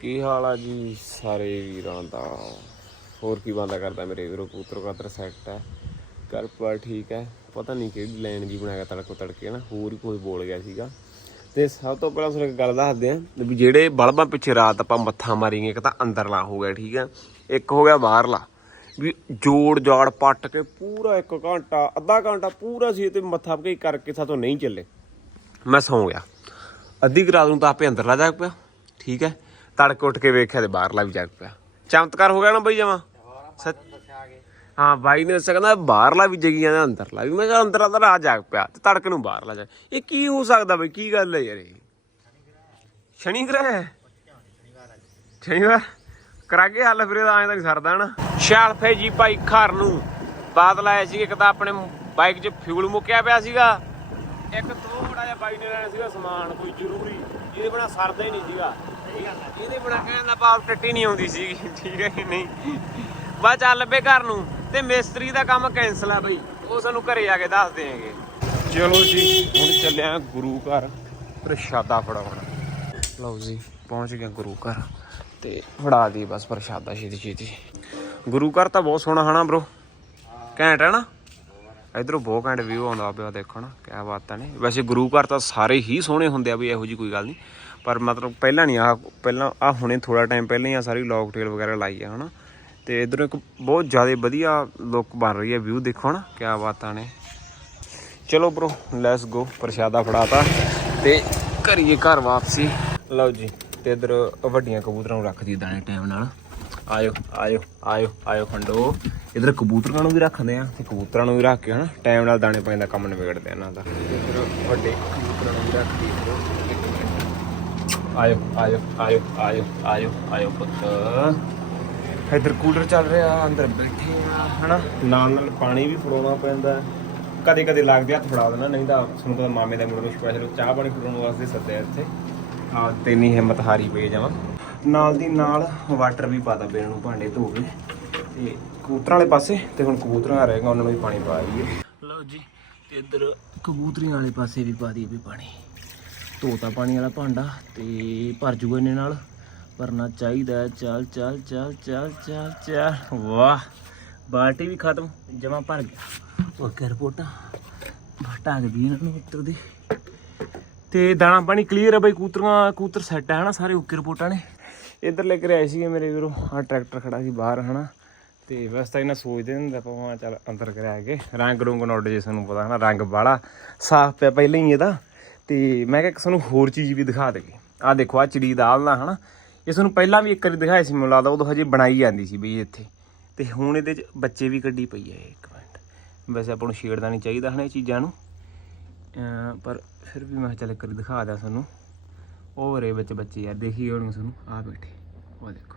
ਕੀ ਹਾਲ ਆ ਜੀ ਸਾਰੇ ਵੀਰਾਂ ਦਾ? ਹੋਰ ਕੀ ਬੰਦਾ ਕਰਦਾ ਮੇਰੇ ਵੀਰੋ, ਕਬੂਤਰ ਕਾਤਰ ਸੈੱਟ ਹੈ ਘਰ ਪਰ ਠੀਕ ਹੈ? ਪਤਾ ਨਹੀਂ ਕਿਹੜੀ ਲਾਈਨ ਜੀ ਬਣਾਇਆ ਤੜਕੋ ਤੜਕੇ ਨਾ, ਹੋਰ ਹੀ ਕੋਈ ਬੋਲ ਗਿਆ ਸੀਗਾ। ਤੇ ਸਭ ਤੋਂ ਪਹਿਲਾਂ ਤੁਹਾਨੂੰ ਇੱਕ ਗੱਲ ਦੱਸਦੇ ਆਂ ਵੀ ਜਿਹੜੇ ਬਲਬਾਂ ਪਿੱਛੇ ਰਾਤ ਆਪਾਂ ਮੱਥਾ ਮਾਰੀਏ, ਇੱਕ ਤਾਂ ਅੰਦਰਲਾ ਹੋ ਗਿਆ, ਠੀਕ ਹੈ? ਇੱਕ ਹੋ ਗਿਆ ਬਾਹਰਲਾ। ਵੀ ਜੋੜ ਜਾੜ ਪੱਟ ਕੇ ਪੂਰਾ ਇੱਕ ਘੰਟਾ, ਅੱਧਾ ਘੰਟਾ ਪੂਰਾ ਸੀ ਤੇ ਮੱਥਾ ਭਈ ਕਰਕੇ ਸਾਤੋਂ ਨਹੀਂ ਚੱਲੇ। ਮੈਂ ਸੌਂ ਗਿਆ। ਅੱਧੀ ਕੁ ਰਾਤ ਨੂੰ ਤਾਂ ਆਪੇ ਅੰਦਰਲਾ ਜਾਗ ਪਿਆ, ਠੀਕ ਹੈ? ਤੜਕੇ ਉੱਠ ਕੇ ਵੇਖਿਆ ਤੇ ਬਾਹਰਲਾ ਵੀ ਜਾਗ ਪਿਆ। ਚਮਤਕਾਰ ਹੋ ਗਿਆ ਨਾ ਬਈ ਜਮਾ? ਸੱਚ ਹਾਂ, ਬਾਈ ਨੇ ਦੱਸਿਆ ਕਹਿੰਦਾ ਬਾਹਰਲਾ ਵੀ ਜਗੀ ਜਾਂਦਾ ਅੰਦਰਲਾ ਵੀ। ਮੈਂ ਕਿਹਾ ਅੰਦਰਲਾ ਤਾਂ ਰਾਤ ਜਾਗ ਪਿਆ ਤੇ ਤੜਕੇ ਨੂੰ ਬਾਹਰਲਾ ਜਾਗ। ਇਹ ਕੀ ਹੋ ਸਕਦਾ ਬਈ? ਕੀ ਗੱਲ ਹੈ ਯਾਰ ਇਹ? ਸ਼ਨੀ ਗ੍ਰਹਿ ਹੈ? ਸ਼ਨੀਵਾਰ? ਕਰਾਗੇ ਹੱਲ ਫਿਰ ਇਹਦਾ, ਐਂ ਤਾਂ ਨਹੀਂ ਸਰਦਾ ਹਨਾ। ਸ਼ਾਲ ਫੇ ਜੀ ਭਾਈ ਘਰ ਨੂੰ। ਬਾਦਲ ਆਇਆ ਸੀ ਇੱਕ ਤਾਂ ਆਪਣੇ ਬਾਈਕ 'ਚ ਫਿਊਲ ਮੁੱਕਿਆ ਪਿਆ ਸੀਗਾ। ਇੱਕ ਥੋੜਾ ਜਿਹਾ ਬਾਈ ਨੇ ਲੈਣਾ ਸੀਗਾ ਸਮਾਨ ਕੋਈ ਜ਼ਰੂਰੀ। ਜਿਹਦੇ ਬਿਨਾ ਸਰਦਾ ਹੀ ਨਹੀਂ ਸੀਗਾ। ਇਹਦੇ ਬਿਨਾ ਕਹਿੰਦਾ ਪਾਪ ਟੱਟੀ ਨਹੀਂ ਆਉਂਦੀ ਸੀਗੀ। ਠੀਕ ਹੈ ਕਿ ਨਹੀਂ? ਬਾ ਚੱਲ ਪਏ ਘਰ ਨੂੰ। ਤੇ ਮਿਸਤਰੀ ਦਾ ਕੰਮ ਕੈਨਸਲ ਆ ਬਈ। ਉਹ ਸਾਨੂੰ ਘਰੇ ਆ ਕੇ ਦੱਸ ਦੇਣਗੇ। ਚਲੋ ਜੀ ਹੁਣ ਚੱਲਿਆ ਗੁਰੂ ਘਰ। ਪ੍ਰਸ਼ਾਦਾ ਫੜਾਉਣ। ਲਓ ਜੀ ਪਹੁੰਚ ਗਏ ਗੁਰੂ ਘਰ। ਤੇ ਫੜਾ ਦੀ ਬਸ ਪ੍ਰਸ਼ਾਦਾ ਛੇਤੀ ਛੇਤੀ ਗੁਰੂ ਘਰ ਤਾਂ ਬਹੁਤ ਸੋਹਣਾ ਹਨਾ ਬ్రో ਘੈਂਟ ਹੈ ਨਾ? ਇਧਰੋਂ ਬਹੁਤ ਘੈਂਟ ਵਿਊ ਆਉਂਦਾ ਪਿਆ ਦੇਖੋ ਨਾ ਕਿਆ ਬਾਤਾਂ ਨੇ। ਵੈਸੇ ਗੁਰੂ ਘਰ ਤਾਂ ਸਾਰੇ ਹੀ ਸੋਹਣੇ ਹੁੰਦੇ ਆ ਵੀ ਇਹੋ ਜੀ ਕੋਈ ਗੱਲ ਨਹੀਂ ਪਰ ਮਤਲਬ ਪਹਿਲਾਂ ਨਹੀਂ ਆ ਪਹਿਲਾਂ ਆ ਹੁਣੇ ਥੋੜਾ ਟਾਈਮ ਪਹਿਲਾਂ ਹੀ ਆ ਸਾਰੀ ਲੌਕ ਟੇਲ ਵਗੈਰਾ ਲਾਈ ਆ, ਹਨਾ। ਤੇ ਇਧਰੋਂ ਇੱਕ ਬਹੁਤ ਜ਼ਿਆਦਾ ਵਧੀਆ ਲੁੱਕ ਬਣ ਰਹੀ ਹੈ ਵਿਊ ਦੇਖੋ ਨਾ। ਕਿਆ ਬਾਤਾਂ ਨੇ। ਚਲੋ ਬ్రో ਲੈਟਸ ਗੋ ਪ੍ਰਸ਼ਾਦਾ ਫੜਾਤਾ। ਤੇ ਕਰੀਏ ਘਰ ਵਾਪਸੀ। ਲਓ ਜੀ, ਤੇ ਇਧਰ ਵੱਡੀਆਂ ਕਬੂਤਰਾਂ ਨੂੰ ਰੱਖਦੀ ਦਾਣੇ ਟਾਈਮ ਨਾਲ। ਆਇਓ ਆਇਓ ਆਇਓ ਆਇਓ ਖੰਡੋ। ਇਧਰ ਕਬੂਤਰਾਂ ਨੂੰ ਵੀ ਰੱਖਦੇ ਆ। ਤੇ ਕਬੂਤਰਾਂ ਨੂੰ ਵੀ ਰੱਖ ਕੇ ਹਨਾ ਟਾਈਮ ਨਾਲ ਦਾਣੇ ਪਾਉਣ ਦਾ ਕੰਮ ਨਿਬੇੜਦੇ ਇਹਨਾਂ ਦਾ। ਤੇ ਫਿਰ ਵੱਡੇ ਕਬੂਤਰਾਂ ਨੂੰ ਇੱਕ ਮਿੰਟ। ਆਇਓ ਆਇਓ ਆਇਓ ਆਇਓ ਆਇਓ ਆਇਓ ਪੁੱਤ। ਇਧਰ ਕੂਲਰ ਚੱਲ ਰਿਹਾ ਅੰਦਰ ਬੈਠੇ ਆ ਹਨਾ? ਨਾਲ ਨਾਲ ਪਾਣੀ ਵੀ ਫੜਾਉਣਾ ਪੈਂਦਾ ਕਦੇ ਕਦੇ ਲੱਗਦੇ ਹੱਥ ਫੜਾ ਦੇਣਾ ਨਹੀਂ ਤਾਂ ਤੁਹਾਨੂੰ ਪਤਾ ਮਾਮੇ ਦਾ ਮੁੰਡੇ ਨੂੰ ਸਪੈਸ਼ਲ ਚਾਹ ਪਾਣੀ ਫੜਾਉਣ ਵਾਸਤੇ ਸੱਦਿਆ ਇੱਥੇ। ਆ ਤੇ ਨਹੀਂ ਹਿੰਮਤ ਹਾਰੀ ਪਈ ਜਾਵਾਂ ਨਾਲ ਦੀ ਨਾਲ ਵਾਟਰ ਵੀ ਪਾਤਾ ਬੇਨ ਨੂੰ ਭਾਂਡੇ ਧੋ ਕੇ। ਤੇ ਕਬੂਤਰਾਂ ਵਾਲੇ ਪਾਸੇ, ਤੇ ਹੁਣ ਕਬੂਤਰਾਂ ਰਹੇਗਾ, ਉਹਨਾਂ ਨੂੰ ਵੀ ਪਾਣੀ ਪਾ ਦਈਏ। ਲਓ ਜੀ, ਤੇ ਇੱਧਰ ਕਬੂਤਰੀਆਂ ਵਾਲੇ ਪਾਸੇ ਵੀ ਪਾ ਦਈਏ ਵੀ ਪਾਣੀ। ਧੋਤਾ ਪਾਣੀ ਵਾਲਾ ਭਾਂਡਾ, ਤੇ ਭਰ ਜੂਗਾ ਇਹਨੇ ਨਾਲ। ਭਰਨਾ ਚਾਹੀਦਾ ਚੱਲ ਚੱਲ ਚੱਲ ਚੱਲ ਚੱਲ ਚੱਲ। ਵਾਹ, ਬਾਲਟੀ ਵੀ ਖਤਮ, ਜਮਾ ਭਰ ਗਿਆ। ਉਹ ਕਰ ਪੋਟਾ ਢੱਕ ਦੀ ਇਹਨਾਂ ਨੂੰ ਉੱਤਰ ਦੇ। ਤੇ ਦਾਣਾ ਪਾਣੀ ਕਲੀਅਰ ਆ ਬਈ ਕੂਤਰਾਂ ਕੂਤਰ ਸੈੱਟ ਹੈ ਹਨਾ ਸਾਰੇ, ਓਕੇ ਰਿਪੋਰਟਾਂ ਨੇ। ਇੱਧਰ ਲੈ ਕੇ ਆਏ ਸੀਗੇ ਮੇਰੇ ਵੀਰੋ। ਆ ਟਰੈਕਟਰ ਖੜਾ ਸੀ ਬਾਹਰ, ਹਨਾ। ਤੇ ਵੈਸੇ ਤਾਂ ਇਹਨਾਂ ਸੋਚਦੇ ਹੁੰਦੇ ਆਪਾਂ ਚੱਲ ਅੰਦਰ ਕਰਿਆ ਕੇ। ਰੰਗ ਰੁੰਗ ਨੋਟ ਜੇ ਸਾਨੂੰ ਪਤਾ, ਹਨਾ, ਰੰਗ ਬਾਲਾ ਸਾਫ਼ ਪਿਆ ਪਹਿਲਾਂ ਹੀ ਇਹਦਾ। ਤੇ ਮੈਂ ਕਿਹਾ ਸਾਨੂੰ ਹੋਰ ਚੀਜ਼ ਵੀ ਦਿਖਾ ਦੇਗੇ ਆ ਦੇਖੋ ਆ ਚਿੜੀ ਦਾ ਆਲਣਾ ਹਨਾ। ਇਹ ਸਾਨੂੰ ਪਹਿਲਾਂ ਵੀ ਇੱਕ ਵਾਰੀ ਦਿਖਾਇਆ ਸੀ, ਮੈਨੂੰ ਲੱਗਦਾ ਉਦੋਂ ਹਜੇ ਬਣਾਈ ਜਾਂਦੀ ਸੀ ਬਈ ਇੱਥੇ। ਤੇ ਹੁਣ ਇਹਦੇ ਚ ਬੱਚੇ ਵੀ ਕੱਢੀ ਪਈ ਹੈ ਇੱਕ ਮਿੰਟ। ਵੈਸੇ ਆਪਾਂ ਨੂੰ ਛੇੜਦਾ ਨਹੀਂ ਚਾਹੀਦਾ, ਹਨਾ, ਇਹ ਚੀਜ਼ਾਂ ਨੂੰ। ਪਰ ਫਿਰ ਵੀ ਮੈਂ ਕਿਹਾ ਚੱਲ ਇੱਕ ਵਾਰੀ ਦਿਖਾ ਦਿਆਂ ਤੁਹਾਨੂੰ ਉਹ ਰੇ ਵਿੱਚ ਬੱਚੇ ਯਾਰ, ਦੇਖੀ ਉਹਨੂੰ ਤੁਹਾਨੂੰ ਆ ਬੈਠੇ। ਉਹ ਦੇਖੋ।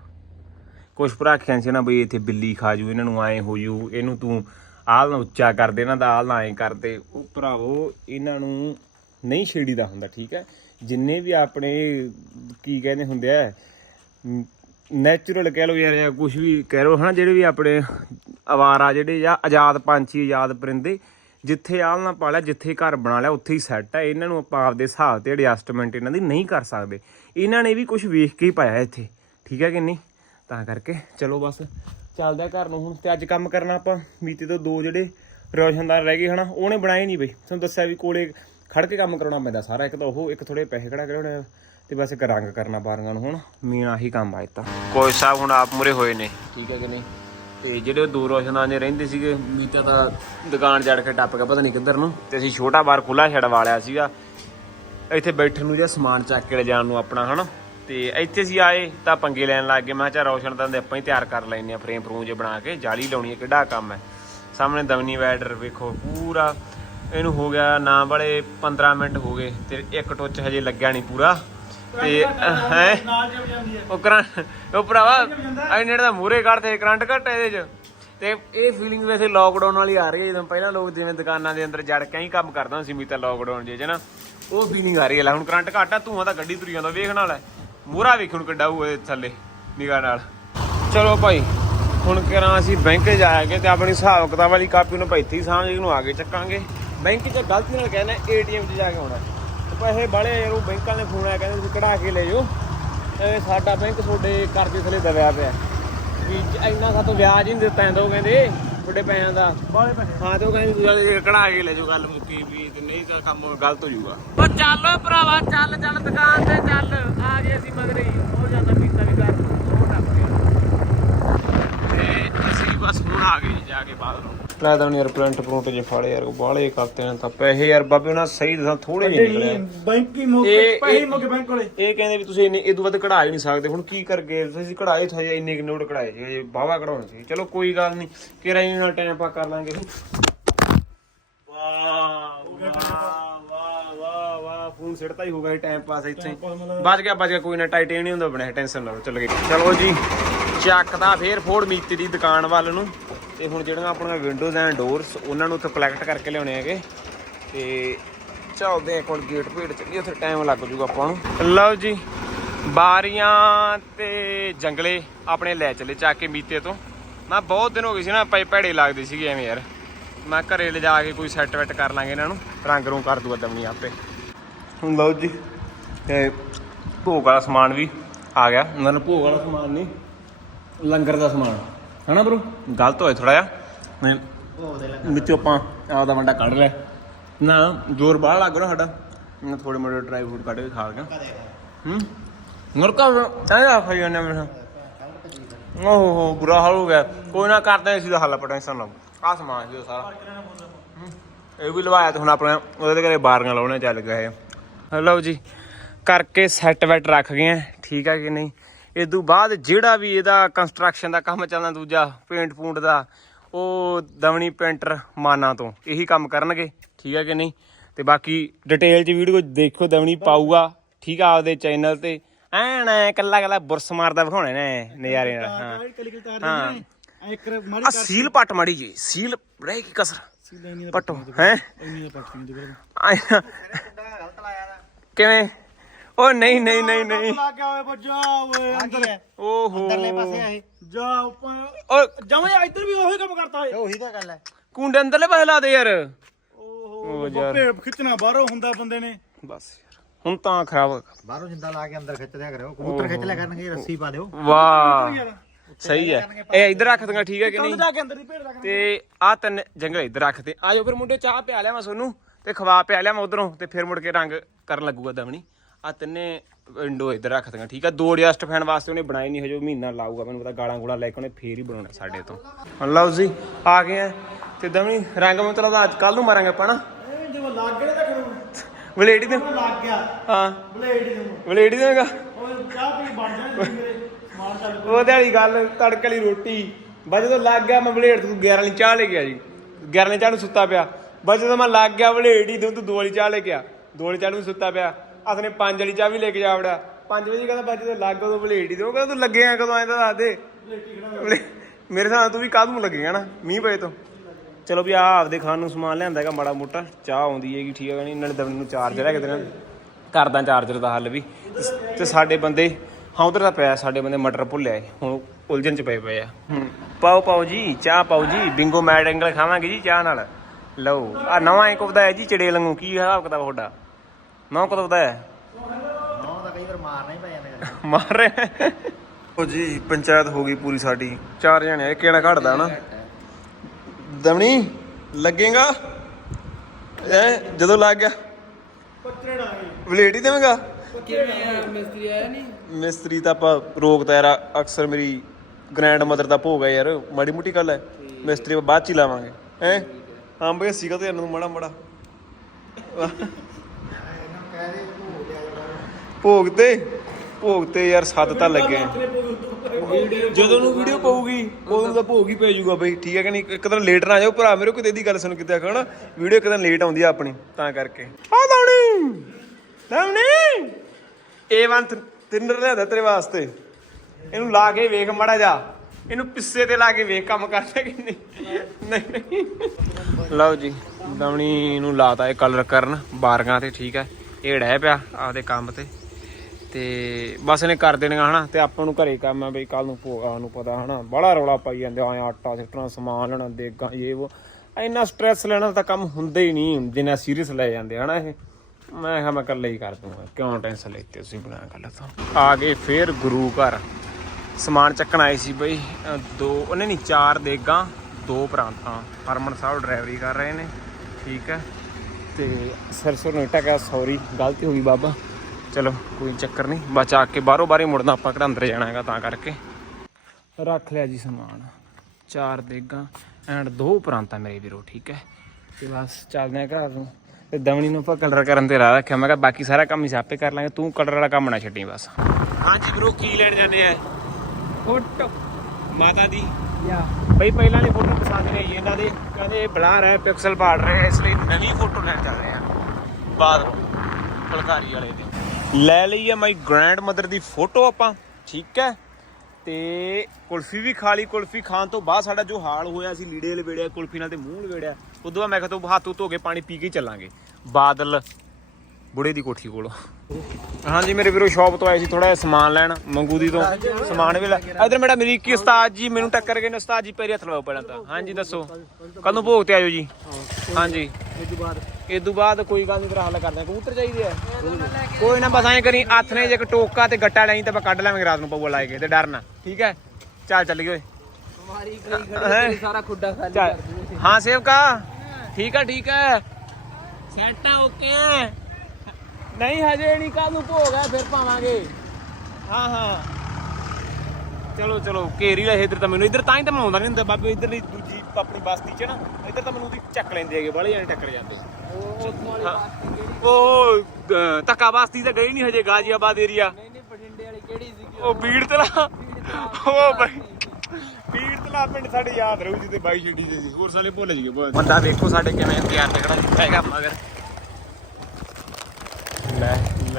ਕੁਛ ਭਰਾਖਿਆਂ ਸੀ ਨਾ ਬਈ ਇੱਥੇ ਬਿੱਲੀ ਖਾ ਜੂ, ਇਹਨਾਂ ਨੂੰ ਐ ਹੋ ਜੂ, ਇਹਨੂੰ ਤੂੰ ਆਲ ਨਾ ਉੱਚਾ ਕਰ ਦੇ, ਇਹਨਾਂ ਦਾ ਆਲ ਨਾ ਐ ਕਰਦੇ ਉਹ ਭਰਾਵੋ, ਇਹਨਾਂ ਨੂੰ ਨਹੀਂ ਛੇੜੀਦਾ ਹੁੰਦਾ, ਠੀਕ ਹੈ? ਜਿੰਨੇ ਵੀ ਆਪਣੇ ਕੀ ਕਹਿੰਦੇ ਹੁੰਦੇ ਆ ਨੈਚੁਰਲ ਕਹਿ ਲਓ ਯਾਰ ਜਾਂ ਕੁਝ ਵੀ ਕਹਿ ਲਓ, ਹਨਾ, ਜਿਹੜੇ ਵੀ ਆਪਣੇ ਅਵਾਰਾ ਜਿਹੜੇ ਜਾਂ ਆਜ਼ਾਦ ਪੰਛੀ, ਆਜ਼ਾਦ ਪਰਿੰਦੇ ਜਿੱਥੇ ਆਲ ਨਾ ਪਾਲਿਆ ਜਿੱਥੇ ਘਰ ਬਣਾ ਲਿਆ ਉੱਥੇ ਹੀ ਸੈੱਟ ਹੈ ਇਹਨਾਂ ਨੂੰ ਆਪਾਂ ਆਪਦੇ ਹਿਸਾਬ ਤੇ ਐਡਜਸਟਮੈਂਟ ਇਹਨਾਂ ਦੀ ਨਹੀਂ ਕਰ ਸਕਦੇ। ਇਹਨਾਂ ਨੇ ਵੀ ਕੁਝ ਵੇਖ ਕੇ ਹੀ ਪਾਇਆ ਇੱਥੇ। ਠੀਕ ਹੈ ਕਿ ਨਹੀਂ? ਤਾਂ ਕਰਕੇ ਚਲੋ ਬਸ ਚੱਲਦਾ ਘਰ ਨੂੰ ਹੁਣ। ਤੇ ਅੱਜ ਕੰਮ ਕਰਨਾ ਆਪਾਂ ਮੀਤੇ ਤੋਂ ਦੋ ਜਿਹੜੇ ਰੋਸ਼ਨਦਾਰ ਰਹਿ ਗਏ ਹਨਾ ਉਹਨੇ ਬਣਾਏ ਨਹੀਂ ਬਈ। ਤੁਹਾਨੂੰ ਦੱਸਿਆ ਵੀ ਕੋਲੇ ਖੜ ਕੇ ਕੰਮ ਕਰਾਉਣਾ ਪੈਂਦਾ ਸਾਰਾ। ਇੱਕ ਤਾਂ ਉਹ ਇੱਕ ਥੋੜੇ ਪੈਸੇ ਖੜਾ ਕਰਾਉਣੇ ਤੇ ਬਸ ਇੱਕ ਰੰਗ ਕਰਨਾ ਬਾਰੀਆਂ ਨੂੰ ਹੁਣ। ਮੀਨ ਆਹੀ ਕੰਮ ਆ ਤਾਂ। ਕੋਈ ਸਾਹਿਬ ਹੁਣ ਆਪ ਮੁਰੇ ਹੋਏ ਨੇ। ਠੀਕ ਹੈ ਕਿ ਨਹੀਂ? ਤੇ ਜਿਹੜੇ ਉਹ ਦੋ ਰੋਸ਼ਨਦਾਰ ਨੇ ਰਹਿੰਦੇ ਸੀਗੇ ਮੀਤਾ ਦਾ ਦੁਕਾਨ ਜੜ ਕੇ ਟੱਪ ਗਿਆ, ਪਤਾ ਨਹੀਂ ਕਿੱਧਰ ਨੂੰ। ਤੇ ਅਸੀਂ ਛੋਟਾ ਬਾਰ ਖੁੱਲਾ ਛੜਵਾ ਲਿਆ ਸੀਗਾ। ਇੱਥੇ ਬੈਠਣ ਨੂੰ ਜਾਂ ਸਮਾਨ ਚੱਕ ਕੇ ਲਿਜਾਣ ਨੂੰ ਆਪਣਾ, ਹਨਾ? ਤੇ ਇੱਥੇ ਅਸੀਂ ਆਏ, ਤਾਂ ਪੰਗੇ ਲੈਣ ਲੱਗ ਗਏ। ਮੈਂ ਕਿਹਾ ਚਾ ਰੋਸ਼ਨ ਤਾਂ ਆਪਾਂ ਹੀ ਤਿਆਰ ਕਰ ਲੈਨੇ ਆ ਫਰੇਮ ਫਰੂਮ ਜੇ ਬਣਾ ਕੇ। ਜਾਲੀ ਲਾਉਣੀ ਹੈ ਕਿਹੜਾ ਕੰਮ ਹੈ। ਸਾਹਮਣੇ ਦਵਨੀ ਵੈਡਰ, ਵੇਖੋ, ਪੂਰਾ। ਇਹਨੂੰ ਹੋ ਗਿਆ, ਨਾ ਵਾਲੇ 15 ਮਿੰਟ ਹੋ ਗਏ, ਤੇ ਇੱਕ ਟੁੱਚ ਹਜੇ ਲੱਗਿਆ ਨਹੀਂ ਪੂਰਾ। ਤੇ, ਹੈ? ਉਹ ਕਰੰਟ, ਉਹ ਭਰਾਵਾ ਐ ਨੇੜੇ ਦਾ ਮੂਰੇ ਕੱਢਦੇ ਕਰੰਟ ਘੱਟ ਇਹਦੇ ਚ। ਤੇ ਇਹ ਫੀਲਿੰਗ ਵੈਸੇ ਲੋਕਡਾਊਨ ਵਾਲੀ ਆ ਰਹੀ ਹੈ ਜਦੋਂ ਪਹਿਲਾਂ ਲੋਕ ਜਿਵੇਂ ਦੁਕਾਨਾਂ ਦੇ ਅੰਦਰ ਜੜ ਕੇ ਹੀ ਕੰਮ ਕਰਦਾ ਸੀ ਵੀ ਲੋਕਡਾਊਨ ਜੇ ਚ ਉਹ ਫੀਲਿੰਗ ਆ ਰਹੀ ਹੈ ਲੈ ਹੁਣ ਕਰੰਟ ਘੱਟ ਆ, ਧੂਆਂ ਤਾਂ ਗੱਡੀ ਤੁਰੀ ਜਾਂਦਾ ਵੇਖਣ ਵਾਲਾ ਮੂਰਾ ਵੇਖ ਹੁਣ ਕਿੱਡਾ ਹੋਊ ਇਹਦੇ ਥੱਲੇ, ਨਿਗਾਹ ਨਾਲ। ਚਲੋ ਭਾਈ, ਹੁਣ ਕਰਾਂ ਅਸੀਂ ਬੈਂਕ ਜਾਇਆ ਕੇ ਤੇ ਆਪਣੀ ਹਿਸਾਬ ਕਿਤਾਬ ਵਾਲੀ ਕਾਪੀ ਨੂੰ ਭਾਈ ਇੱਥੇ ਸਾਂਝ ਨੂੰ ਆ ਕੇ ਚੱਕਾਂਗੇ। ਬੈਂਕ 'ਚ ਗਲਤੀ ਨਾਲ ਕਹਿੰਦਾ ਏਟੀਐਮ 'ਚ ਜਾ ਕੇ ਆਉਣਾ। ਪੈਸੇ ਬਾਲੇ ਯਾਰ ਉਹ ਬੈਂਕਾਂ ਨੇ ਫੋਨ ਆਇਆ ਕਹਿੰਦੇ ਤੁਸੀਂ ਕਢਾ ਕੇ ਲੈ ਜਾਓ। ਇਹ ਸਾਡਾ ਬੈਂਕ ਤੁਹਾਡੇ ਕਰਜ਼ੇ ਥਲੇ ਦਬਿਆ ਪਿਆ। ਵੀ ਇੰਨਾ ਸਾਤੋਂ ਵਿਆਜ ਹੀ ਨਹੀਂ ਦਿੱਤਾ ਜਾਂਦਾ ਉਹ ਕਹਿੰਦੇ ਤੁਹਾਡੇ ਪੈਸਿਆਂ ਦਾ। ਬਾਲੇ ਪੈਸੇ। ਹਾਂ ਤੇ ਉਹ ਕਹਿੰਦੇ ਤੂੰ ਚੱਲ ਕਢਾ ਕੇ ਲੈ ਜਾਓ ਗੱਲ ਮੁੱਕੀ ਵੀ ਤੇ ਨਹੀਂ ਤਾਂ ਕੰਮ ਗਲਤ ਹੋ ਜਾਊਗਾ। ਉਹ ਚੱਲ ਭਰਾਵਾ ਚੱਲ ਚੱਲ ਦੁਕਾਨ ਤੇ ਚੱਲ। ਆ ਗਏ ਅਸੀਂ ਮਗਰੇ ਹੀ ਜਾਂਦਾ ਪੀਤਾ ਵੀ ਕਰ ਉਹ ਟੱਪ ਗਿਆ ਤੇ ਅਸੀਂ ਬਸ ਹੁਣ ਆ ਗਏ ਲੈ ਤਾਂ ਯਾਰ ਪ੍ਰਿੰਟ ਪ੍ਰਿੰਟ ਜੇ ਫਾੜੇ ਯਾਰ ਬਾਲੇ ਕਰਤੇ ਨੇ ਤਾਂ ਪੈਸੇ ਯਾਰ ਬਾਬੇ ਉਹਨਾਂ ਸਹੀ ਦੱਸਾਂ ਥੋੜੇ ਵੀ ਨਿਕਲੇ ਬੈਂਕ ਹੀ ਮੁੱਕ ਇਹ- ਪੈਸੇ ਇਹ- ਮੁੱਕ ਬੈਂਕ ਕੋਲੇ ਇਹ ਕਹਿੰਦੇ ਵੀ ਤੁਸੀਂ ਇੰਨੇ ਇਦੋਂ ਵੱਧ ਕਢਾ ਹੀ ਨਹੀਂ ਸਕਦੇ ਹੁਣ ਕੀ ਕਰਗੇ? ਤੁਸੀਂ ਕਢਾਏ ਥੋੜੇ ਇੰਨੇ ਕਿ ਨੋਟ ਕਢਾਏ ਜੀ ਇਹ ਬਾਵਾ ਕਢਾਉਣੇ ਸੀ। ਚਲੋ ਕੋਈ ਗੱਲ ਨਹੀਂ ਕਿਰਾ ਇਹਨਾਂ ਨਾਲ ਟਾਈਮ ਪਾ ਕਰ ਲਾਂਗੇ ਵਾਹ ਵਾਹ ਵਾਹ ਵਾਹ ਫੋਨ ਸਿੱਟਦਾ ਹੀ ਹੋਗਾ ਟਾਈਮ ਪਾਸ ਇੱਥੇ ਬਚ ਗਿਆ ਬਚ ਗਿਆ ਕੋਈ ਨਾ ਟਾਈਟੇਨੀਅਮ ਦਾ ਬਣਿਆ ਟੈਨਸ਼ਨ ਨਾ ਲਓ ਚੱਲ ਗਏ ਚਲੋ ਜੀ ਚੱਕਦਾ ਫੇਰ ਫੋੜ ਮੀਤੀ ਦੀ ਦੁਕਾਨ ਵੱਲ ਨੂੰ। ਤੇ ਹੁਣ ਜਿਹੜੀਆਂ ਆਪਣੀਆਂ ਵਿੰਡੋਜ਼ ਐਂਡ ਡੋਰਸ ਉਹਨਾਂ ਨੂੰ ਉੱਥੇ ਕਲੈਕਟ ਕਰਕੇ ਲਿਆਉਣੇ ਹੈਗੇ। ਤੇ ਚੱਲਦੇ ਆ ਕੋਲ ਗੇਟ ਭੇਟ ਚੱਲੀ, ਉੱਥੇ ਟਾਈਮ ਲੱਗ ਜੂਗਾ ਆਪਾਂ ਨੂੰ। ਲਓ ਜੀ, ਬਾਰੀਆਂ ਤੇ ਜੰਗਲੇ ਆਪਣੇ ਲੈ ਚਲੇ ਚੱਕ ਕੇ ਮੀਤੇ ਤੋਂ। ਮੈਂ ਬਹੁਤ ਦਿਨ ਹੋ ਗਏ ਸੀ ਨਾ ਪੈ ਭੈੜੇ ਲੱਗਦੇ ਸੀਗੇ ਐਵੇਂ ਯਾਰ। ਮੈਂ ਘਰੇ ਲਿਜਾ ਕੇ ਕੋਈ ਸੈੱਟ ਵੈਟ ਕਰ ਲਾਂਗੇ ਇਹਨਾਂ ਨੂੰ, ਰੰਗ ਰੂੰ ਕਰ ਦੂਗਾ ਦਮਨੀ ਆਪੇ। ਹੁਣ ਲਓ ਜੀ, ਤੇ ਭੋਗ ਵਾਲਾ ਸਮਾਨ ਵੀ ਆ ਗਿਆ। ਉਹਨਾਂ ਨੂੰ ਭੋਗ ਵਾਲਾ ਸਮਾਨ ਨਹੀਂ, ਲੰਗਰ ਦਾ ਸਮਾਨ। ਹਨਾ ਬ్రో ਗਲਤ ਹੋਇਆ ਥੋੜਾ ਜਿਹਾ। ਵਿੱਚੋਂ ਆਪਾਂ ਆਪਦਾ ਵੰਡਾ ਕੱਢ ਲਿਆ। ਨਾ, ਜ਼ੋਰ ਬਾਹਰ ਲੱਗ ਰਿਹਾ ਸਾਡਾ। ਥੋੜੇ ਮੋੜੇ ਡਰਾਈ ਫਰੂਟ ਕੱਢ ਕੇ ਖਾ ਲਿਆ ਹੂੰ? ਮੁਰਕਾ ਤਾਂ ਖਾਈ ਜਾਂਦੇ ਮੇਰੇ ਓਹ ਹੋ, ਬੁਰਾ ਹਾਲ ਹੋ ਗਿਆ। ਕੋਈ ਨਾ ਕਰਦੇ ਸੀ ਦਾ ਹੱਲ ਆਪਾਂ ਟੈਨਸ਼ਨ ਨਾ ਆ ਸਮਾਨ ਸੀ ਉਹ ਸਾਰਾ। ਇਹ ਵੀ ਲਵਾਇਆ ਤੇ ਹੁਣ ਆਪਣੇ ਉਹਦੇ ਘਰੇ ਬਾਰੀਆਂ ਲਾਉਣੇ ਚੱਲ ਗਏ ਲਓ ਜੀ, ਕਰਕੇ ਸੈੱਟ ਵੈਟ ਰੱਖ ਗਏ ਠੀਕ ਆ ਕਿ ਨਹੀਂ? ਇਸ ਤੋਂ ਬਾਅਦ ਜਿਹੜਾ ਵੀ ਇਹਦਾ ਕੰਸਟਰਕਸ਼ਨ ਦਾ ਕੰਮ ਚੱਲਣਾ ਦੂਜਾ ਪੇਂਟ ਪੂੰਟ ਦਾ ਉਹ ਦਵਣੀ ਪੇਂਟਰ ਮਾਨਾ ਤੋਂ ਇਹੀ ਕੰਮ ਕਰਨਗੇ ਠੀਕ ਆ ਕਿ ਨਹੀਂ? ਤੇ ਬਾਕੀ ਡਿਟੇਲ 'ਚ ਵੀਡੀਓ ਦੇਖੋ ਦਵਣੀ ਪਾਊਗਾ ਠੀਕ ਆ ਆਪਦੇ ਚੈਨਲ ਤੇ। ਐਨ ਐ ਕੱਲਾ ਕੱਲਾ ਬੁਰਸ ਮਾਰਦਾ ਵਿਖਾਉਣੇ ਨੇ ਨਜ਼ਾਰੇ ਨਾਲ ਹਾਂ। ਹਾਂ। ਇੱਕ ਮਾੜੀ ਸੀਲ ਪੱਟ ਮਾੜੀ ਜੀ ਸੀਲ ਰਹਿ ਗਈ ਕਸਰ। ਪੱਟੋ ਹੈ? ਕਿਵੇਂ? ਉਹ ਨਹੀਂ ਨਹੀਂ ਨਹੀਂ ਨਹੀਂ। ਲੱਗ ਗਿਆ ਓਏ ਬੱਜਾ ਓਏ ਅੰਦਰ ਓਹੋ। ਜਾ ਉੱਪਰ ਓ। ਜਮੇ ਇੱਧਰ ਵੀ ਉਹੀ ਕੰਮ ਕਰਤਾ ਓਏ ਉਹੀ ਤਾਂ ਗੱਲ ਹੈ ਕੁੰਡੇ ਅੰਦਰਲੇ ਪਾਸੇ ਲਾ ਦੇ ਯਾਰ। ਓਹੋ ਯਾਰ। ਬੱਪੇ ਖਿੱਚਣਾ ਬਾਹਰੋਂ ਹੁੰਦਾ ਬੰਦੇ ਨੇ। ਬਸ ਯਾਰ। ਹੁਣ ਤਾਂ ਖਰਾਬ ਬਾਹਰੋਂ ਜਿੰਦਾ ਲਾ ਕੇ ਅੰਦਰ ਖਿੱਚ ਦਿਆ ਕਰਿਓ ਕਬੂਤਰ ਖਿੱਚ ਲਿਆ ਕਰਨਗੇ ਰੱਸੀ ਪਾ ਦਿਓ। ਵਾਹ। ਸਹੀ ਹੈ ਇਹ ਇੱਧਰ ਰੱਖ ਦਾਂਗਾ ਠੀਕ ਹੈ ਕਿ ਨਹੀਂ? ਜਾ ਕੇ ਅੰਦਰ ਦੀ ਭੇਡ ਰੱਖ ਤੇ ਆ ਤਿੰਨ ਜੰਗਲ ਇੱਧਰ ਰੱਖਦੇ ਆਜੋ ਫਿਰ ਮੁੰਡੇ ਚਾਹ ਪਿਆ ਲਿਆ ਮੈਂ ਤੁਹਾਨੂੰ ਤੇ ਖਵਾ ਪਿਆ ਲਿਆ ਮੈਂ ਉਧਰੋਂ ਤੇ ਫਿਰ ਮੁੜ ਕੇ ਰੰਗ ਕਰਨ ਲੱਗੂਗਾ ਦਮਣੀ। ਆ ਤਿੰਨੇ ਵਿੰਡੋ ਇੱਧਰ ਰੱਖ ਦਾਂਗਾ ਠੀਕ ਆ ਦੋ ਐਡਜਸਟ ਫੈਨ ਵਾਸਤੇ ਉਹਨੇ ਬਣਾਈ ਨਹੀਂ ਹਜੇ ਮਹੀਨਾ ਲਾਊਗਾ ਮੈਨੂੰ ਪਤਾ ਗਾਲਾਂ ਗੂਲਾਂ ਲੈ ਕੇ ਉਹਨੇ ਫੇਰ ਹੀ ਬਣਾਉਣਾ ਸਾਡੇ ਤੋਂ। ਹੁਣ ਲਓ ਜੀ ਆ ਗਏ ਆ। ਤੇ ਦਮਣੀ ਰੰਗ ਮਤਲਬ ਦਾ ਅੱਜ ਕੱਲ ਨੂੰ ਮਾਰਾਂਗੇ ਆਪਾਂ ਨਾ। ਲੱਗ ਤਾਂ ਬਲੇਡੀ ਦੇ ਲੱਗ ਗਿਆ। ਹਾਂ। ਬਲੇਡ ਦੇ ਬਲੇਡੀ ਦੇਗਾ ਓਏ ਚਾਹ ਪੀ ਬਣ ਜਾਣੀ ਮੇਰੇ ਸਮਾਨ ਚੱਲ ਉਹਦੇ ਵਾਲੀ ਗੱਲ ਤੜਕ ਵਾਲੀ ਰੋਟੀ। ਬਸ ਜਦੋਂ ਲੱਗ ਗਿਆ ਮੈਂ ਬਲੇਡ ਤੋਂ 11 ਵਾਲੀ ਚਾਹ ਲੈ ਗਿਆ ਜੀ। 11 ਵਾਲੀ ਚਾਹ ਨੂੰ ਸੁੱਤਾ ਪਿਆ। ਬਸ ਜਦੋਂ ਮੈਂ ਲੱਗ ਗਿਆ ਬਲੇਡ ਹੀ ਦੁੱਧ ਦੋ ਵਾਲੀ ਚਾਹ ਲੈ ਗਿਆ ਦੋ ਵਾਲੀ ਚਾਹ ਨੂੰ ਸੁੱਤਾ ਪਿਆ। ਅਸਨੇ ਪੰਜ ਵਾਲੀ ਚਾਹ ਵੀ ਲੈ ਕੇ ਜਾ ਵੜਿਆ 5 ਵਜੇ ਕਹਿੰਦਾ ਬਸ ਜਦੋਂ ਲੱਗ ਉਦੋਂ ਹੀ ਦੇ ਉਹ ਕਹਿੰਦਾ ਤੂੰ ਲੱਗਿਆ ਕਦੋਂ? ਆਇਆ ਤਾਂ ਦੱਸ ਦੇ ਮੇਰੇ ਨਾਲ ਤੂੰ ਵੀ ਕਾਹਨੂੰ ਲੱਗੇਗਾ ਨਾ ਮੀਂਹ ਪਏ ਤੋਂ। ਚਲੋ ਵੀ ਆ ਆਪਦੇ ਖਾਣ ਨੂੰ ਸਮਾਨ ਲਿਆਂਦਾ ਹੈਗਾ ਮਾੜਾ ਮੋਟਾ। ਚਾਹ ਆਉਂਦੀ ਹੈਗੀ ਠੀਕ ਹੈ ਨਹੀਂ ਨਾਲੇ ਦਵਨ ਨੂੰ ਚਾਰਜਰ ਹੈ ਕਿਤੇ ਕਰਦਾ ਚਾਰਜਰ ਦਾ ਹੱਲ ਵੀ। ਤੇ- ਤੇ ਸਾਡੇ ਬੰਦੇ ਹਾਂ ਉਧਰ ਤਾਂ ਪਿਆ ਸਾਡੇ ਬੰਦੇ ਮਟਰ ਭੁੱਲਿਆ ਹੁਣ ਉਲਝਣ ਚ ਪਏ ਪਏ ਆ। ਪਾਓ ਪਾਓ ਜੀ ਚਾਹ ਪਾਓ ਜੀ। ਬਿੰਗੋ ਮੈਡ ਐਂਗਲ ਖਾਵਾਂਗੇ ਜੀ ਚਾਹ ਨਾਲ। ਲਓ ਆ ਨਵਾਂ ਇੱਕ ਉਹਦਾ ਹੈ ਜੀ ਚੜੇ ਲੰਗੂ ਕੀ ਹਿਸਾਬ ਕਿਤਾਬ ਤੁਹਾਡਾ? ਨਵਾਂ ਕਦੋਂ ਦਾ ਹੈ ਨੌ ਤਾਂ ਕਈ ਵਾਰ ਮਾਰਨਾ ਹੀ ਪੈ ਜਾਂਦਾ। ਮਾਰ ਰਿਹਾ। ਉਹ ਜੀ ਪੰਚਾਇਤ ਹੋ ਗਈ ਪੂਰੀ ਸਾਡੀ। ਚਾਰ ਜਣੇ ਆ ਕਿਹੜਾ ਘਟਦਾ ਨਾ ਦਮਣੀ ਲੱਗੇਗਾ? ਐ ਜਦੋਂ ਲੱਗ ਗਿਆ। ਪੱਤਰੇ ਡਾ ਗਏ। ਬਲੇਡ ਹੀ ਦੇਵੇਂਗਾ? ਮਿਸਤਰੀ ਆਇਆ ਨਹੀਂ? ਮਿਸਤਰੀ ਤਾਂ ਆਪਾਂ ਰੋਕਦਾ ਯਾਰ ਅਕਸਰ ਮੇਰੀ ਗ੍ਰੈਂਡ ਮਦਰ ਦਾ ਭੋਗ ਹੈ ਯਾਰ। ਮਾੜੀ ਮੁੱਟੀ ਗੱਲ ਹੈ। ਮਿਸਤਰੀ ਬਾਅਦ ਚ ਹੀ ਲਾਵਾਂਗੇ। ਹੈ? ਹਾਂ। ਬਈ ਸੀਗਾ ਤੇ ਇਹਨੂੰ ਮਾੜਾ ਮਾੜਾ ਭੋਗ ਤੇ? ਭੋਗ ਤੇ ਯਾਰ ਸੱਤ ਤਾਂ ਲੱਗੇ। ਜਦੋਂ ਨੂੰ ਵੀਡੀਓ ਪਾਊਗੀ ਉਦੋਂ ਦਾ ਭੋਗ ਹੀ ਪੈ ਜਾਊਗਾ ਬਈ ਠੀਕ ਹੈ ਕਿ ਨਹੀਂ? ਇੱਕ ਦਿਨ ਲੇਟ ਨਾ ਆ ਜਾਓ ਭਰਾ ਮੇਰੇ ਕਿਤੇ ਦੀ ਗੱਲ ਸੁਣ ਕਿਤੇ ਆਖਣਾ ਵੀਡੀਓ ਇੱਕ ਦਿਨ ਲੇਟ ਆਉਂਦੀ ਆ ਆਪਣੀ ਤਾਂ ਕਰਕੇ। ਆ ਦੌਣੀ ਦੌਣੀ A1 ਤਿੰਨਰ ਲਿਆਦਾ ਤੇਰੇ ਵਾਸਤੇ। ਇਹਨੂੰ ਲਾ ਕੇ ਵੇਖ ਮੜਾ ਜਾ ਇਹਨੂੰ ਪਿੱਸੇ ਤੇ ਲਾ ਕੇ ਵੇਖ ਕੰਮ ਕਰਦਾ ਕਿ ਨਹੀਂ? ਨਹੀਂ ਨਹੀਂ। ਲਓ ਜੀ ਦਵਣੀ ਨੂੰ ਲਾਤਾ ਇਹ ਕਲਰ ਕਰਨ ਬਾਰੀਆਂ ਤੇ ਠੀਕ ਹੈ। ਇਹ ਡਹਿ ਪਿਆ ਆਪਦੇ ਕੰਮ ਤੇ। ਤੇ ਬਸ ਇਹਨੇ ਕਰ ਦੇਣਗਾ ਹਨਾ, ਤੇ ਆਪਾਂ ਨੂੰ ਘਰੇ ਕੰਮ ਆ ਬਈ ਕੱਲ ਨੂੰ ਭੋਗਾ ਨੂੰ ਪਤਾ ਹਨਾ, ਬੜਾ ਰੌਲਾ ਪਾਈ ਜਾਂਦੇ ਆ ਆਟਾ ਸਿੱਟਣਾ, ਸਮਾਨ ਲੈਣਾ, ਦੇਗਾ, ਇਹ ਉਹ ਇੰਨਾ ਸਟ੍ਰੈਸ ਲੈਣਾ ਤਾਂ ਕੰਮ ਹੁੰਦਾ ਹੀ ਨਹੀਂ, ਜਿੰਨਾ ਸੀਰੀਅਸ ਲੈ ਜਾਂਦੇ ਹਨਾ ਇਹ। ਮੈਂ ਕਿਹਾ ਮੈਂ ਇਕੱਲੇ ਹੀ ਕਰ ਦੂੰਗਾ, ਕਿਉਂ ਟੈਨਸ਼ਨ ਲੈਤੀ ਤੁਸੀਂ ਬਣਾ ਗੱਲ ਤਾਂ? ਆ ਗਏ ਫੇਰ ਗੁਰੂ ਘਰ। ਸਮਾਨ ਚੱਕਣ ਆਏ ਸੀ ਬਈ ਦੋ ਉਹਨੇ ਨਹੀਂ, ਚਾਰ ਦੇਗਾ, ਦੋ ਪ੍ਰਾਂਤਾਂ। ਹਰਮਨ ਸਾਹਿਬ ਡਰਾਈਵਰੀ ਕਰ ਰਹੇ ਨੇ, ਠੀਕ ਹੈ। ਤੇ ਸਰਸੋਂ ਨੂੰ ਟਕਾ ਸੌਰੀ ਗਲਤੀ ਹੋ ਗਈ ਬਾਬਾ। ਚਲੋ ਕੋਈ ਚੱਕਰ ਨਹੀਂ ਬਸ ਆ ਕੇ ਬਾਹਰੋਂ ਬਾਹਰੇ ਮੁੜਨਾ ਆਪਾਂ ਕਿਹੜਾ ਅੰਦਰ ਜਾਣਾ ਹੈਗਾ ਤਾਂ ਕਰਕੇ। ਰੱਖ ਲਿਆ ਜੀ ਸਮਾਨ ਚਾਰ ਦੇਗਾਂ ਐਂਡ ਦੋ ਪ੍ਰਾਂਤਾਂ ਮੇਰੇ ਵੀਰੋ ਠੀਕ ਹੈ। ਤੇ ਬਸ ਚੱਲਦੇ ਆ ਘਰ ਨੂੰ। ਤੇ ਦਮਣੀ ਨੂੰ ਆਪਾਂ ਕਲਰ ਕਰਨ ਤੇ ਰਾ ਰੱਖਿਆ ਮੈਂ ਕਿਹਾ ਬਾਕੀ ਸਾਰਾ ਕੰਮ ਹੀ ਕਰ ਲਾਂਗੇ ਤੂੰ ਕਲਰ ਵਾਲਾ ਕੰਮ ਨਾ ਛੱਡੀ ਬਸ। ਹਾਂਜੀ ਵੀਰੋ ਕੀ ਲੈਣ ਜਾਂਦੇ ਆ? ਫੋਟੋ। ਮਾਤਾ ਦੀ। ਯਾ ਬਈ ਪਹਿਲਾਂ ਵਾਲੀ ਫੋਟੋ ਪਸੰਦ ਨਹੀਂ ਆਈ, ਇਹਨਾਂ ਦੇ ਕਹਿੰਦੇ ਬਲਰ ਹੈ, ਪਿਕਸਲ ਪਾੜ ਰਹੇ ਇਸ ਲਈ ਨਵੀਂ ਫੋਟੋ ਲੈਣ ਚੱਲ ਰਹੇ ਆ ਬਾਅਦ ਫੁਲਕਾਰੀ ਵਾਲੇ ਦੀ। ਲੈ ਲਈ ਹੈ ਮਾਈ ਗ੍ਰੈਂਡ ਮਦਰ ਦੀ ਫੋਟੋ ਆਪਾਂ, ਠੀਕ ਹੈ? ਤੇ ਕੁਲਫੀ ਵੀ ਖਾ ਲਈ, ਕੁਲਫੀ ਖਾਣ ਤੋਂ ਬਾਅਦ ਸਾਡਾ ਜੋ ਹਾਲ ਹੋਇਆ ਸੀ ਲੀੜੇ ਲਵੇੜਿਆ, ਕੁਲਫੀ ਨਾਲ ਤੇ ਮੂੰਹ ਲਵੇੜਿਆ, ਉਦੋਂ ਬਾਅਦ ਮੈਂ ਕਿਹਾ ਤੂੰ ਹੱਥ ਧੋ ਕੇ ਪਾਣੀ ਪੀ ਕੇ ਚੱਲਾਂਗੇ। ਬਾਦਲ ਬੁੜੇ ਦੀ ਕੋਠੀ ਕੋਲ। ਹਾਂਜੀ ਮੇਰੇ ਵੀਰੋ ਸ਼ਾਪ ਤੋਂ ਆਏ ਸੀ ਥੋੜਾ ਜਿਹਾ ਸਮਾਨ ਲੈਣ ਮੰਗੂਦੀ ਤੋਂ। ਸਮਾਨ ਵੀ ਲੈ। ਇਧਰ ਮੇਰਾ ਅਮਰੀਕੀ ਉਸਤਾਦ ਜੀ ਮੈਨੂੰ ਟੱਕਰ ਗਏ ਨੇ। ਉਸਤਾਦ ਜੀ ਪੈਰੀ ਹੱਥ ਲਵਾਓ ਪਹਿਲਾਂ ਤਾਂ। ਹਾਂਜੀ ਦੱਸੋ। ਕਦੋਂ ਭੋਗ ਤੇ ਆਇਓ ਜੀ। ਹਾਂਜੀ। ਇਸ ਤੋਂ ਬਾਅਦ ਕੋਈ ਗੱਲ ਨਹੀਂ ਫਿਰ ਹੱਲ ਕਰਦੇ ਕਬੂਤਰ ਚਾਹੀਦੇ ਆ। ਕੋਈ ਨਾ ਬਸ ਐਂ ਕਰੀ ਹੱਥ ਨੇ ਜੇ ਇੱਕ ਟੋਕਾ ਤੇ ਗੱਟਾ ਲੈਣੀ ਤਾਂ ਆਪਾਂ ਕੱਢ ਲਾਂਗੇ ਰਾਤ ਨੂੰ ਪਊਆ ਲਾਏ ਕੇ ਤੇ ਡਰਨਾ ਠੀਕ ਹੈ? ਚੱਲ ਚੱਲੀਏ ਓਏ। ਗਈ ਹੈਂ? ਖੜੀ ਸਾਰਾ ਖੁੱਡਾ ਖਾਲੀ ਚੱਲ। ਕਰ ਦੂੰਗੇ ਹਾਂ ਸੇਵਕਾ। ਠੀਕ ਆ ਠੀਕ ਹੈ। ਸੈਟ ਆ ਓਕੇ। ਨਹੀਂ ਹਜੇ ਨਹੀਂ ਕੱਲ ਨੂੰ ਭੋਗ ਹੈ ਫਿਰ ਪਾਵਾਂਗੇ। ਹਾਂ ਹਾਂ। ਚਲੋ ਚਲੋ ਘੇਰੀ ਲੈ ਇਧਰ ਤਾਂ ਮੈਨੂੰ ਇਧਰ ਤਾਂ ਹੀ ਤਾਂ ਮੈਂ ਆਉਂਦਾ ਨਹੀਂ ਹੁੰਦਾ ਬਾਬੇ ਇਧਰਲੀ ਦੂਜੀ ਆਪਣੀ ਬਸਤੀ ਚ ਨਾ ਇਧਰ ਤਾਂ ਮੈਨੂੰ ਉਹਦੀ ਚੱਕ ਲੈਂਦੇ ਹੈਗੇ ਬਾਲੇ ਜਾਣੇ ਟੱਕਰ ਜਾਂਦੇ। ਉਹ ਧੱਕਾ ਬਸਤੀ ਤਾਂ ਗਈ ਨਹੀਂ ਹਜੇ ਗਾਜ਼ੀਆਬਾਦ ਏਰੀਆ ਨਹੀਂ ਨਹੀਂ ਬਠਿੰਡੇ ਵਾਲੀ ਕਿਹੜੀ ਸੀ ਉਹ ਬੀੜ ਤਲਾ ਉਹ ਬਾਈ ਬੀੜ ਤਲਾ ਪਿੰਡ ਸਾਡੇ ਯਾਦ ਰਹੂ ਜਿੱਤੇ ਬਾਈ ਛੱਡੀ ਸੀ। ਹੋਰ ਸਾਲੇ ਭੁੱਲ ਜੀਗੇ ਬੰਦਾ ਦੇਖੋ ਸਾਡੇ ਕਿਵੇਂ ਤਿਆਰ ਨਿਕੜਾ ਕੀਤਾ ਹੈਗਾ ਮਗਰ।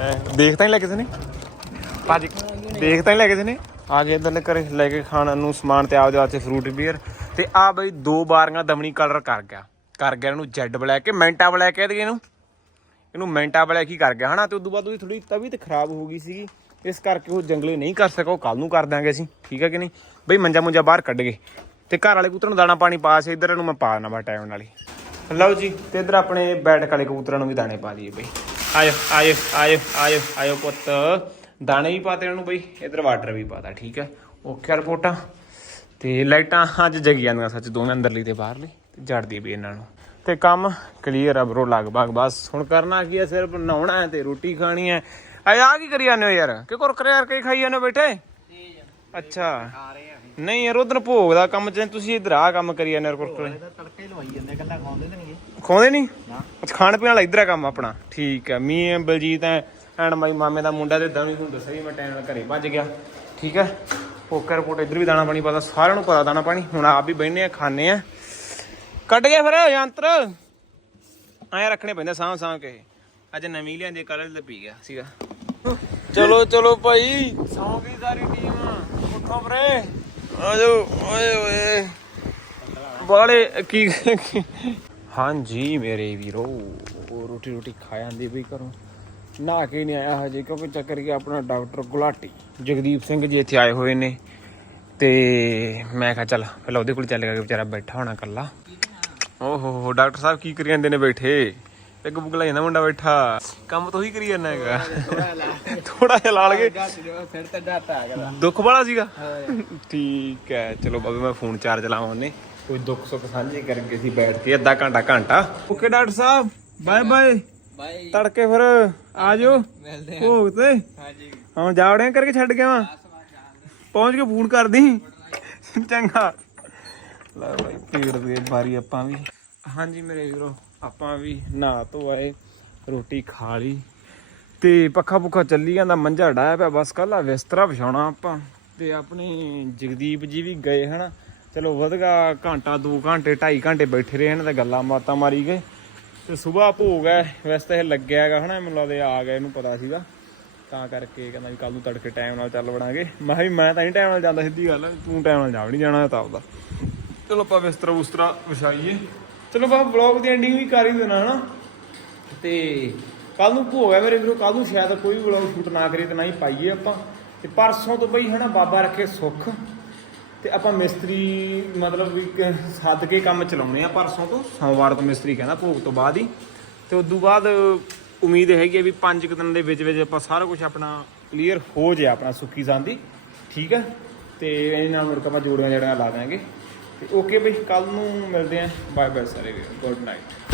ਲੈ ਦੇਖ ਤਾਂ ਨਹੀਂ ਲੈ ਕਿਸੇ ਨੇ? ਭਾਜੀ। ਦੇਖ ਤਾਂ ਨਹੀਂ ਲੈ ਕਿਸੇ ਨੇ? ਆ ਗਏ ਇਧਰਲੇ ਘਰੇ ਲੈ ਕੇ ਖਾਣ ਨੂੰ ਸਮਾਨ ਤੇ ਆਪਦੇ ਵਾਸਤੇ ਫਰੂਟ ਬੀਅਰ ਤੇ ਆ ਬਈ ਦੋ ਬਾਰੀਆਂ ਦਮਣੀ ਕਲਰ ਕਰ ਗਿਆ। ਕਰ ਗਿਆ ਇਹਨੂੰ ਜੈਡ ਬਲੈਕ ਕੇ ਮੈਂਟਾ ਬਲੈਕ ਕਹਿ ਦਈਏ ਇਹਨੂੰ। ਇਹਨੂੰ ਮੈਂਟਾ ਬਲੈਕ ਹੀ ਕਰ ਗਿਆ। ਹਨਾ ਤੇ ਉਦੋਂ ਬਾਅਦ ਉਹਦੀ ਥੋੜੀ ਤਵੀ ਤੇ ਖਰਾਬ ਹੋ ਗਈ ਸੀਗੀ। ਇਸ ਕਰਕੇ ਉਹ ਜੰਗਲੇ ਨਹੀਂ ਕਰ ਸਕਾ ਉਹ ਕੱਲ ਨੂੰ ਕਰ ਦਾਂਗੇ ਅਸੀਂ। ਠੀਕ ਹੈ ਕਿ ਨਹੀਂ? ਬਈ ਮੰਜਾ ਮੁੰਜਾ ਬਾਹਰ ਕੱਢ ਗਏ। ਤੇ ਘਰ ਵਾਲੇ ਕਬੂਤਰ ਨੂੰ ਦਾਣਾ ਪਾਣੀ ਪਾ ਸੀ ਇਧਰ ਨੂੰ ਮੈਂ ਪਾ ਦੇਣਾ ਬਾ ਟਾਈਮ ਨਾਲ ਹੀ। ਲਓ ਜੀ ਤੇ ਇਧਰ ਆਪਣੇ ਬੈਠਕ ਵਾਲੇ ਕਬੂਤਰਾਂ ਨੂੰ ਵੀ ਦਾਣੇ ਪਾ ਦਈਏ ਬਈ। ਆਇਓ ਆਇਓ ਆਇਓ ਆਇਓ ਆਇਓ ਪੁੱਤ। ਦਾਣੇ ਵੀ ਪਾਤੇ ਇਹਨਾਂ ਨੂੰ ਬਈ, ਇਧਰ ਵਾਟਰ ਵੀ ਪਾਤਾ, ਠੀਕ ਹੈ। ਓਕੇ ਰਿਪੋਰਟਾਂ। ਤੇ ਲਾਈਟਾਂ ਅੱਜ ਜਗੀ ਜਾਂਦੀਆਂ ਸੱਚ, ਦੋਵੇਂ ਅੰਦਰਲੀ ਤੇ ਬਾਹਰਲੀ, ਤੇ ਜੜਦੀ ਵੀ ਇਹਨਾਂ ਨੂੰ। ਤੇ ਕੰਮ ਕਲੀਅਰ ਆ ਬਰੋ ਲਗਭਗ ਬਸ। ਹੁਣ ਕਰਨਾ ਕੀ ਹੈ ਸਿਰਫ ਨਹਾਉਣਾ ਹੈ ਤੇ ਰੋਟੀ ਖਾਣੀ ਹੈ। ਆ ਆ ਕੀ ਕਰੀ ਜਾਂਦੇ ਹੋ ਯਾਰ? ਕਿ ਕੁਰਕਰੇ ਯਾਰ ਕੇ ਖਾਈ ਜਾਂਦੇ ਬੈਠੇ? ਅੱਛਾ। ਨਹੀਂ ਯਾਰ ਉਧਰ ਭੋਗ ਦਾ ਕੰਮ ਚ ਤੁਸੀਂ ਇਧਰ ਆ ਕੰਮ ਕਰੀ ਜਾਂਦੇ ਹੋ ਕੁਰਕਰੇ ਤੜਕੇ ਲਵਾਈ ਜਾਂਦੇ ਗੱਲਾਂ ਖਾਉਂਦੇ ਤੇ ਨਹੀਂਗੇ ਖਾਉਂਦੇ ਨਹੀਂ ਅੱਛਾ ਖਾਣ ਪੀਣ ਵਾਲਾ ਇਧਰ ਆ ਕੰਮ ਆਪਣਾ। ਠੀਕ ਹੈ ਮੀ ਐਮ ਬਲਜੀਤ ਹੈ ਐਂਡ ਮਾਈ ਮਾਮੇ ਦਾ ਮੁੰਡਾ ਤੇ ਦਵੀ ਤੁਹਾਨੂੰ ਦੱਸਿਆ ਹੀ ਮੈਂ ਟਾਈਮ ਨਾਲ ਘਰੇ ਭੱਜ ਗਿਆ। ਠੀਕ ਹੈ ਪੋਕਰ ਰਿਪੋਰਟ ਇਧਰ ਵੀ ਦਾਣਾ ਪਾਣੀ ਪਤਾ ਸਾਰਿਆਂ ਨੂੰ ਪਤਾ ਦਾਣਾ ਪਾਣੀ। ਹੁਣ ਆਪ ਵੀ ਬਹਿਨੇ ਆ ਖਾਣੇ ਆ। ਕੱਢ ਗਿਆ ਫਿਰ ਯੰਤਰ। ਐ ਰੱਖਣੇ ਪੈਂਦੇ ਸਾਂਭ ਸਾਂਭ ਕੇ। ਅੱਜ ਨਵੀਂ ਲਿਆਂਦੀ ਕੱਲ ਤੇ ਪੀ ਗਿਆ ਸੀਗਾ। ਚਲੋ ਚਲੋ ਭਾਈ। ਸੌਂ ਗਈ ਸਾਰੀ ਟੀਮ ਉੱਠੋ ਵੀਰੇ। ਆਜੋ ਓਏ ਓਏ ਬਾਲੇ ਕੀ ਹਾਂਜੀ ਮੇਰੇ ਵੀਰੋ ਉਹ ਰੋਟੀ ਰੋਟੀ ਖਾ ਜਾਂਦੀ ਵੀ ਕਰੋ ਨਹਾ ਕੇ ਨਹੀਂ ਆਇਆ ਹਜੇ ਕਿਉਂਕਿ ਚੱਕਰ ਕੀ ਆਪਣਾ ਡਾਕਟਰ ਗੁਲਾਟੀ ਜਗਦੀਪ ਸਿੰਘ ਜੀ ਇੱਥੇ ਆਏ ਹੋਏ ਨੇ। ਤੇ ਮੈਂ ਕਿਹਾ ਚੱਲ ਪਹਿਲਾਂ ਉਹਦੇ ਕੋਲ ਚੱਲ ਗਿਆ ਕਿ ਵਿਚਾਰਾ ਬੈਠਾ ਹੋਣਾ ਕੱਲਾ ਓਹੋ ਹੋ ਡਾਕਟਰ ਸਾਹਿਬ ਕੀ ਕਰੀ ਜਾਂਦੇ ਨੇ ਬੈਠੇ? ਪਿੱਗ ਬੁਗਲਾ ਜਾਂਦਾ ਮੁੰਡਾ ਬੈਠਾ। ਕੰਮ ਤਾਂ ਉਹੀ ਕਰੀ ਜਾਂਦਾ ਹੈਗਾ। ਥੋੜਾ ਜਿਹਾ ਲਾ ਲਗੇ ਸਿਰ ਤੇ ਡਾਟਾ ਆ ਗਿਆ। ਦੁੱਖ ਵਾਲਾ ਸੀਗਾ। ਠੀਕ ਹੈ ਚਲੋ ਬਾਬੇ ਮੈਂ ਫੋਨ ਚਾਰਜ ਲਾਵਾਂ ਉਹਨੇ। ਕੋਈ ਦੁੱਖ ਸੁੱਖ ਸਾਂਝੇ ਕਰਕੇ ਸੀ ਬੈਠ ਕੇ ਅੱਧਾ ਘੰਟਾ ਘੰਟਾ। ਓਕੇ ਡਾਕਟਰ ਸਾਹਿਬ ਬਾਏ ਬਾਏ। ਬਾਈ ਤੜਕੇ ਫਿਰ ਆ ਜਾਓ। ਮਿਲਦੇ ਭੋਗ ਤੇ। ਹਾਂਜੀ। ਹਾਂ ਜਾਵੜਿਆਂ ਕਰਕੇ ਛੱਡ ਕੇ ਆਵਾਂ। ਪਹੁੰਚ ਕੇ ਫੋਨ ਕਰਦੀ। ਚੰਗਾ। ਲੈ ਭਾਈ ਭੀੜ ਦੀ ਵਾਰੀ ਆਪਾਂ ਵੀ। ਹਾਂਜੀ ਮੇਰੇ ਵੀਰੋ ਆਪਾਂ ਵੀ ਨਹਾ ਧੋ ਆਏ ਰੋਟੀ ਖਾ ਲਈ। ਤੇ ਪੱਖਾ ਪੁੱਖਾ ਚੱਲੀ ਜਾਂਦਾ ਮੰਝਾ ਡਾਇਆ ਪਿਆ ਬਸ ਕੱਲਾ ਬਿਸਤਰਾ ਵਿਛਾਉਣਾ ਆਪਾਂ। ਤੇ ਆਪਣੇ ਜਗਦੀਪ ਜੀ ਵੀ ਗਏ ਹਨਾ। ਚਲੋ ਵਧਗਾ ਘੰਟਾ 2 ਘੰਟੇ 2.5 ਘੰਟੇ ਬੈਠੇ ਰਹੇ ਇਹਨਾਂ ਤੇ ਗੱਲਾਂ ਬਾਤਾਂ ਮਾਰੀ ਗਏ। ਤੇ ਸਵੇਰ ਭੋਗ ਹੈ, ਵੈਸੇ ਤਾਂ ਇਹ ਲੱਗਿਆ ਹੈਗਾ ਹਨਾ, ਮੈਨੂੰ ਲੱਗਦਾ ਆ ਗਿਆ, ਇਹਨੂੰ ਪਤਾ ਸੀਗਾ। ਤਾਂ ਕਰਕੇ ਕਹਿੰਦਾ ਵੀ ਕੱਲ ਨੂੰ ਤੜਕੇ ਟਾਈਮ ਨਾਲ ਚੱਲ ਵੜਾਂਗੇ। ਮੈਂ ਕਿਹਾ ਵੀ ਮੈਂ ਤਾਂ ਨਹੀਂ ਟਾਈਮ ਨਾਲ ਜਾਂਦਾ, ਸਿੱਧੀ ਗੱਲ ਤੂੰ ਟਾਈਮ ਨਾਲ ਜਾ ਵੀ ਨਹੀਂ ਜਾਣਾ ਤਾਂ ਆਪਦਾ। ਚਲੋ ਆਪਾਂ ਬਿਸਤਰਾ ਬੁਸਤਰਾ ਵਿਛਾਈਏ। ਚਲੋ ਬਾ ਵਲੌਗ ਦੀ ਐਂਡਿੰਗ ਵੀ ਕਰ ਹੀ ਦੇਣਾ, ਹਨਾ। ਤੇ ਕੱਲ ਨੂੰ ਭੋਗ ਹੈ ਮੇਰੇ ਵੀਰੋ ਕੱਲ ਨੂੰ ਸ਼ਾਇਦ ਕੋਈ ਵਲੌਗ ਸ਼ੂਟ ਨਾ ਕਰੀਏ ਤੇ ਨਾ ਹੀ ਪਾਈਏ ਆਪਾਂ। ਤੇ ਪਰਸੋਂ ਤੋਂ ਬਈ, ਹਨਾ, ਬਾਬਾ ਰੱਖੇ ਸੁੱਖ। ਤੇ ਆਪਾਂ ਮਿਸਤਰੀ ਮਤਲਬ ਵੀ ਕ- ਸੱਦ ਕੇ ਕੰਮ ਚਲਾਉਣੇ ਆ ਪਰਸੋਂ ਤੋਂ। ਸੋਮਵਾਰ ਤੋਂ ਮਿਸਤਰੀ ਕਹਿੰਦਾ ਭੋਗ ਤੋਂ ਬਾਅਦ ਹੀ। ਤੇ ਉਦੋਂ ਬਾਅਦ ਉਮੀਦ ਹੈਗੀ ਹੈ ਵੀ 5 ਕੁ ਦਿਨ ਦੇ ਵਿੱਚ ਵਿੱਚ ਆਪਾਂ ਸਾਰਾ ਕੁਝ ਆਪਣਾ ਕਲੀਅਰ ਹੋ ਜਾਏ, ਆਪਣਾ ਸੁੱਕੀ ਸੰਦੀ। ਠੀਕ ਹੈ ਤੇ ਇਹਨਾਂ ਨਾਲ ਮੁਰਕਾ ਆਪਾਂ ਜੋੜੀਆਂ ਜੜੀਆਂ ਲਾ ਦਾਂਗੇ ਤੇ ਓਕੇ ਬਈ ਕੱਲ ਨੂੰ ਮਿਲਦੇ ਆਂ ਬਾਏ ਬਾਏ ਸਾਰੇ ਵੀਰ। Good night